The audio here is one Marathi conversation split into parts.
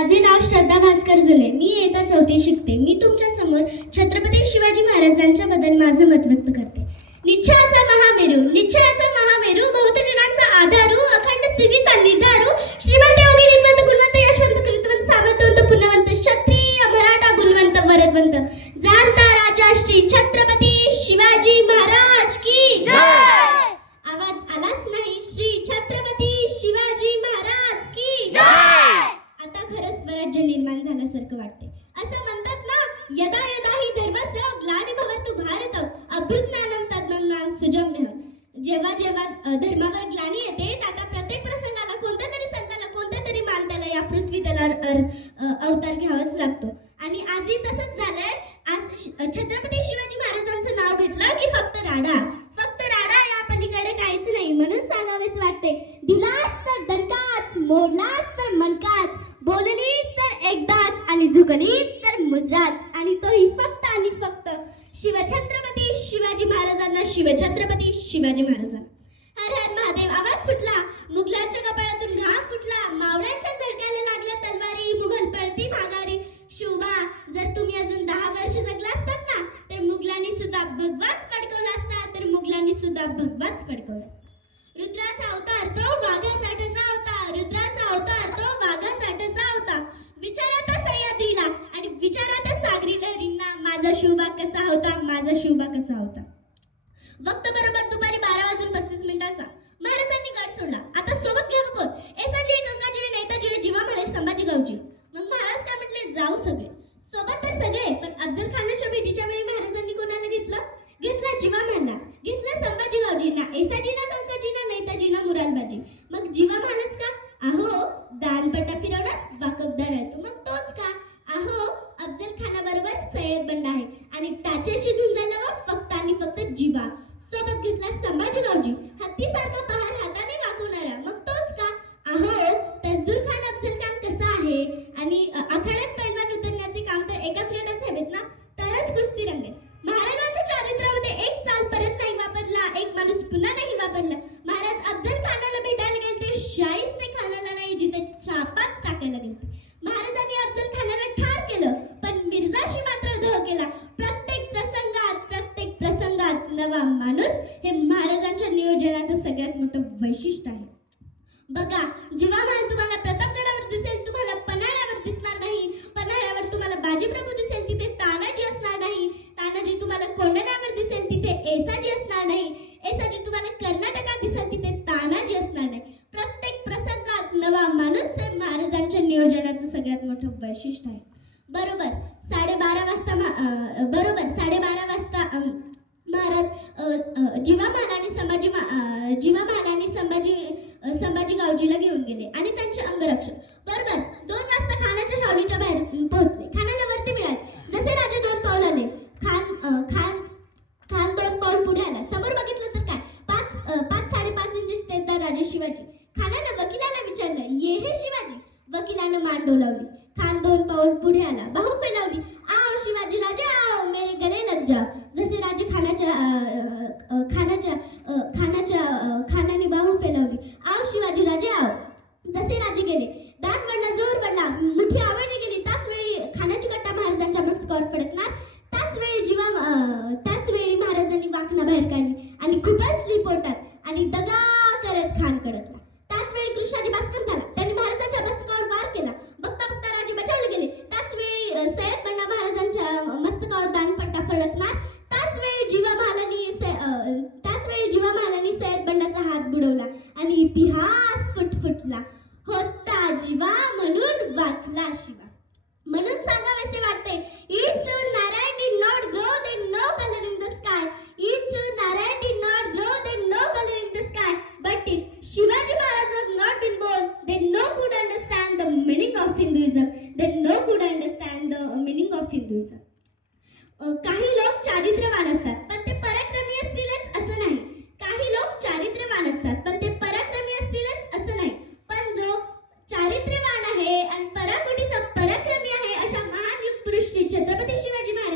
माझे नाव श्रद्धा भास्कर जुले. मी इयत्ता 4थी शिकते. मी तुमच्या समोर छत्रपती शिवाजी महाराजांच्या बद्दल माझं मत व्यक्त करते. निश्चयाचा महामेरू, बहुतजनांचा आधारू, अखंड स्थितीचा निर्धारू, श्रीमंत योगी नीतिवंत गुणवंत यशवंत कृतवंत सामर्थ्यवंत पुण्यवंत क्षत्रिय मराठा गुणवंत वरदवंत जाणता राजा श्री छत्रपती शिवाजी महाराज की जय. आवाज आलाच नाही. श्री छत्रपती शिवाजी महाराज की जय. आता खरंच स्वराज्य निर्माण झाल्यासारखं वाटते. असं म्हणतात ना, यदा यदा ही धर्मस्य ग्लानिभवतु भारत अभ्युत्थानं तद्मन्नान् सुजम्यः. जेव्हा जेव्हा धर्मावर ग्लानी येते, आता प्रत्येक प्रसंगाला कोणत्या तरी संताला, कोणत्या तरी मानताला या पृथ्वी तलावर अवतार घ्यावाच लागतो. आणि आजही तसंच झालंय. आज छत्रपती शिवाजी महाराजांचं नाव घेतलं की फक्त राडा, फक्त राडा, या पलीकडे काहीच नाही. म्हणून सांगावेच वाटते, दिलास तर दणकाच, मोडलास तर मनकाच, बोललीस तर एकदाच आणि झुकलीच तर मुजराच, आणि तोही फक्त आणि फक्त शिवछत्रपती शिवाजी महाराजांना, शिवछत्रपती शिवाजी महाराजांना. हर हर महादेव. आवाज सुटला, मुघलांच्या कपाळातून घाम फुटला, मावळ्यांच्या झळक्याला लागल्या तलवारी, मुघल पळती माघारी. शिवबा, जर तुम्ही अजून 10 वर्ष जगला असतात ना, तर मुघलांनी सुद्धा भगवाच फडकवला असता, तर मुघलांनी सुद्धा भगवाच फडकवला असता. रुद्राचा अवतार तो वाघाचा ठसा होता, रुद्राचा अवतार तो वाघाचा ठसा होता. विचारात सह्याद्रीला आणि विचारात सागरी लहरींना, माझा शिवबा कसा होता, माझा शिवबा कसा होता. वक्त बरोबर दुपारी 12:35 महाराजांनी गड सोडला. आता सोबत घ्यावं कोण? एसाजी, गंगाजी, नेताजी, जीवा म्हणे संभाजी गावजी. मग महाराज काय म्हटले, जाऊ सगळे. सोबत तर सगळे, पण अफजल खानाच्या भेटीच्या वेळी महाराजांनी कोणाला घेतलं? जीवा महालला, घेतलं संभाजी गावजींना, एसाजीना, गंगाजीना, नेताजीना, मुरालबाजी. मग जीवा महालच का? अहो, दानपट्टा फिरवण्यास वाकबदार आहे तो. मग तोच का? अहो, अफजल खानाबरोबर सय्यद बंडा आहे आणि त्याच्याशी झुंजायला फक्त आणि फक्त जीवा. सोबत घेतला संभाजी गावजी, हत्तीसारखा पहार हाताने वाकवणारा. मग तोच का? अहो, तसदूर खान अफजल खान कसा आहे आणि आखाड्यात पैलवान उतरण्याचे काम तर एकाच गटाचे हवेत ना, तरच कुस्ती रंगेल. महाराजांच्या चारित्र्यामध्ये एक चाल परत नाही वापरला, एक माणूस पुन्हा नाही वापरला. महाराज अफजल खानाला भेटायला गेले ते शाहिस्ते खानाला नाही, जिथे छापाच टाकायला गेले. महाराजांनी अफजल खानाला ठार केलं, पण मिर्जाशी मात्र दह केला. प्रत्येक प्रसंगात नवा माणूस हे महाराजांच्या नियोजनाचं सगळ्यात मोठं वैशिष्ट्य आहे. बघा, जीवा महाल तुम्हाला प्रतापगडावर दिसेल, तुम्हाला पन्हाळ्यावर दिसणार नाही. पन्हाळ्यावर तुम्हाला बाजीप्रभू दिसेल, तिथे तानाजी असणार नाही. तानाजी तुम्हाला कोंढण्यावर दिसेल, तिथे एसाजी असणार नाही. एसाजी तुम्हाला कर्नाटकात दिसेल, तिथे तानाजी असणार नाही. प्रत्येक प्रसंगात नवा माणूस हे महाराजांच्या नियोजनाचं सगळ्यात मोठं वैशिष्ट्य आहे. बरोबर 12:30 वाजता महाराज जीवा महाल आणि संभाजी गावजीला घेऊन गेले आणि त्यांचे अंगरक्षक. बरोबर 2 वाजता खानाच्या छावणीच्या बाहेर पोहोचले. खानाला वरती मिळाले. जसे राजे 2 पाऊल आले, खान 2 पाऊल पुढे आला. समोर बघितलं तर काय, 5-5.5 इंच ते राजे शिवाजी. खानानं वकिलाला विचारलं, ये हे शिवाजी? वकिलानं मान डोलावली. खान 2 पाऊल पुढे आला, बाहू फैलावली. आओ शिवाजी राजे आओ, मेरे गले लग जाओ. जसे राजे खानाने बाहू फैलावली. आओ शिवाजी राजे आओ. जसे राजे गेले, दात वाढला, जोर वाढला, मुठी आवळली गेली. त्याच वेळी खानाची कट्टा महाराजांच्या मस्तकावर फडकणार. त्याच वेळी महाराजांनी वाकणा बाहेर काढली आणि खुपसली पोटात आणि दगा करत खान कडकला. त्याच वेळी कृष्णाजी भास्कर झाला. त्यांनी महाराजांच्या मस्तकावर वार केला. बघता राजे बचावले गेले. त्याच वेळी सय्यद बंडा महाराजांच्या मस्तकावर दानपट्टा फडकणार. त्याच वेळी जीवा महालांनी सय्यद बंडाचा हात बुडवला आणि इतिहास फुटफुटला. होता जीवा म्हणून वाचला शिवा. म्हणून सांगावेसे वाटते, it's Narayan did not grow, then no color in the sky. It's Narayan did not grow, then no color in the sky. But if Shivaji Maharaj was not been born, then no could understand the meaning of Hinduism. काही लोक चारित्र्यवान असतात, पण ते पराक्रमी असतीलच असं नाही. काही लोक चारित्र्यवान असतात, पण ते पराक्रमी असतीलच असं नाही. पण जो चारित्र्यवान आहे आणि पराकोटीचा पराक्रमी आहे, अशा महान युग पुरुष छत्रपती शिवाजी महाराज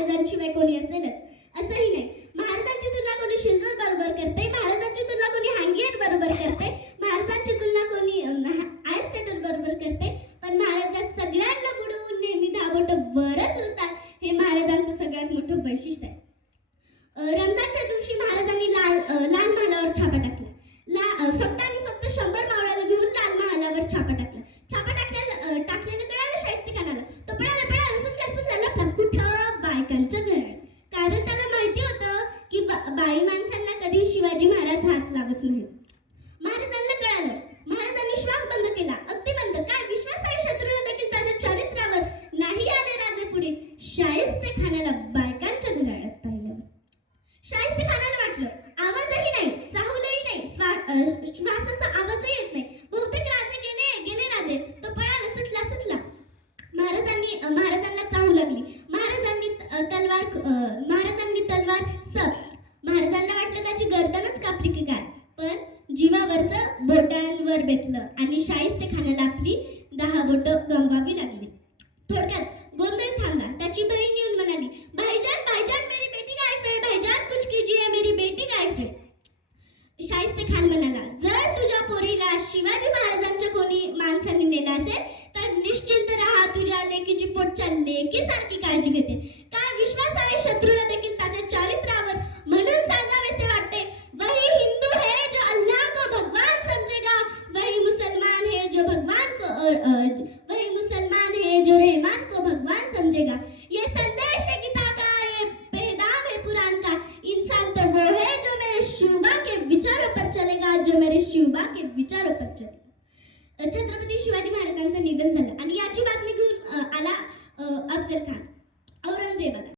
छापा टाकलेलं कळालं शाहिस्तेखानाला. तो पळाला सुटला लपला कुठं बायकांच्या घरात. कारण त्याला माहिती होतं की बाई माणसांना कधी शिवाजी महाराज हात लावत नाहीत. महाराजांना कळालं. महाराजांनी श्वास बंद केला, अगदी बंद. काय विश्वास आहे शत्रूला देखील त्याच्या चरित्रावर. नाही आले राजे पुढे. शाहिस्तेखानाला बायकांच्या घरात पाहिलं. शाहिस्तेखानाला वाटलं आवाजही नाही, चाहूलही नाही, श्वासाचा आवाजही येत नाही. बहुतेक राजे गेले राजे. तो पळाला सुटला. महाराजांना चाहू लागली. महाराजांनी तलवार महाराजांना वाटलं त्याची गर्दनच कापली की काय, पण जीवावरचं बोटांवर बेतलं आणि शाहिस्तेखानाला आपली 10 बोटं गमवावी लागली. थोडक्यात गोंधळ थांबला. त्याची बहीण येऊन म्हणाली, भाईजान मेरी बेटी गायब है, भाईजान कुछ कीजिए, मेरी बेटी गायब है. शाहिस्तेखान म्हणाला, जर तुझ्या पोरीला शिवाजी महाराजांच्या कोणी माणसांनी नेला असेल तर निश्चिंत राहा, तुझ्या लेकीची पोटच्या लेकीसारखी काळजी घेते. काय विश्वास आहे शत्रूला देखील त्याच्या चरित्रावर. म्हणून सांगावेसे वाटते, वही हिंदू है जो अल्लाह को भगवान समझेगा, वही मुसलमान है जो रहमान को भगवान समझेगा. ये संदेश है गीता का, ये पैगाम है कुरान का. इंसान तो वो है जो मेरे शिवबा के विचारों पर चलेगा, जो मेरे शिवबा के विचारों पर चलेगा. छत्रपती शिवाजी महाराजांचं निधन झालं आणि याची बातमी घेऊन आला अफजल खान.